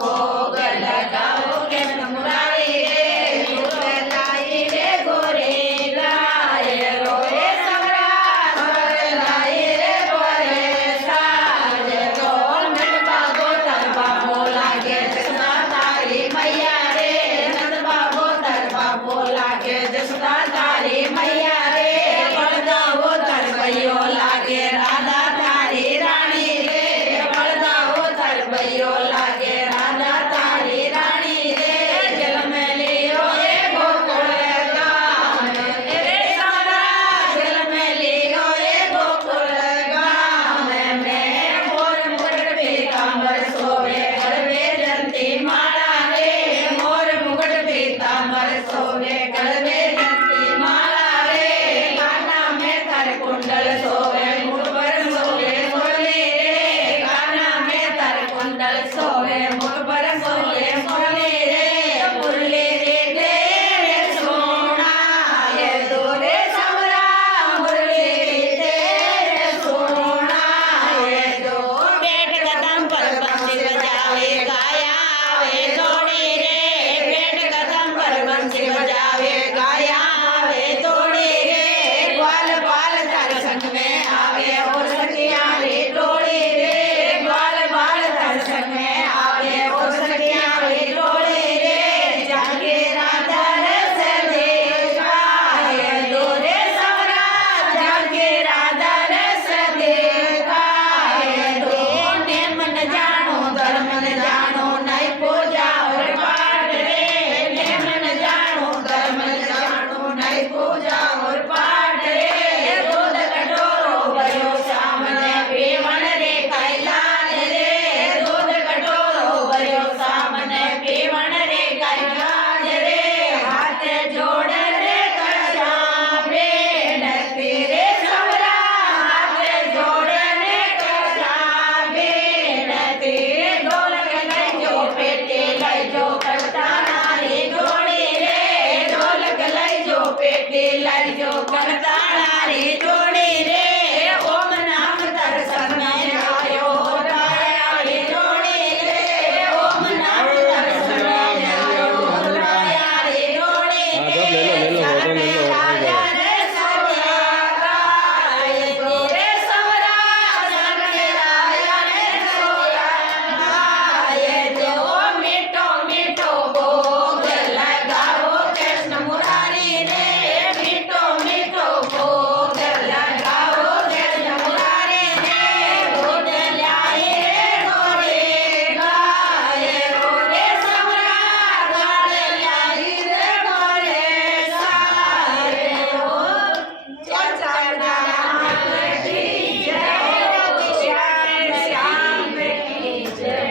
ભોગ લગાવો કૃષ્ણ મુરારી રે લાઈ રે ગોરે લાય રોરે સવરા લાઈ રે ગોરે સાજ ગોલ નંદબા ગોતર બાબો લાગે જસના તારી મૈયા રે નંદબા ગોતર બાબો લાગે જસના તારી મૈયા રે બળદાવો તરવૈયો લાગે રાધા તારી રાણી રે બળદાવો તરવૈયો લાગે રાધા તારી રાણી રે જલમેલીઓ એ ગોકુળ ગામ રે સારા જલમેલીઓ એ ગોકુળ ગામ મે મોર મુગટ પીતાંબર સોવે ગળવે જંતી માળા રે મોર મુગટ પીતાંબર સોવે ગળવે જંતી માળા રે કાના મે તાર કુંડલ સોવે મુખ પર સોવે મોરલી રે કાના મે તાર કુંડલ સોવે મુખ પર સોવે મોરલી રે મુરલી રે તેરે સોના એ દોરે સમરા મુરલી રે તેરે સોના એ દો બેટ કદમ પર બંસી બજાવે ગાયા આવે દોડી રે બેટ કદમ પર બંસી બજાવે ગાયા આવે દોડી રે ગ્વાલ બાલ તાર સંગ में आवे और सखियारी टोली रे ग्वाल बाल तार संग में आवे और सखियारी टोली रे जाके राधा रस देखाए दोरे सवरा जाके राधा रस देखाए दो ने मन जानो धर्म न जानो नहीं पूजा और पाठ रे ने मन जानो धर्म न जानो नहीं पूजा और पाठ रे दूध कटोरो भयो सामने पीवण रे कैलाल रे दूध कटोरो भयो सामने पीवण रे कैलाल रे हाथ जोड़ रे करा बेनती रे सवरा हाथ जोड़ रे करा बेनती रे ढोलक लई जो पेटी लई जो करता नारी जोड़ी रे ढोलक लई जो पेटी लई जो करता नारी जोड़ी रे ओम नाम दर्शन में आयो रायाली जोड़ी रे ओम नाम दर्शन में आयो रायाली जोड़ी रे राजा रे सवरा रे सवरा जाने राया रे सवरा ये जो मीठो मीठो भोग लगाओ कृष्ण मुरारी रे मीठो मीठो भोग लगाओ कृष्ण मुरारी रे दूध ल्याए गोरे गाय गोरे सवरा गाड़ ल्याई रे गोरे सारे हो चचड़ा की जय श्याम की जय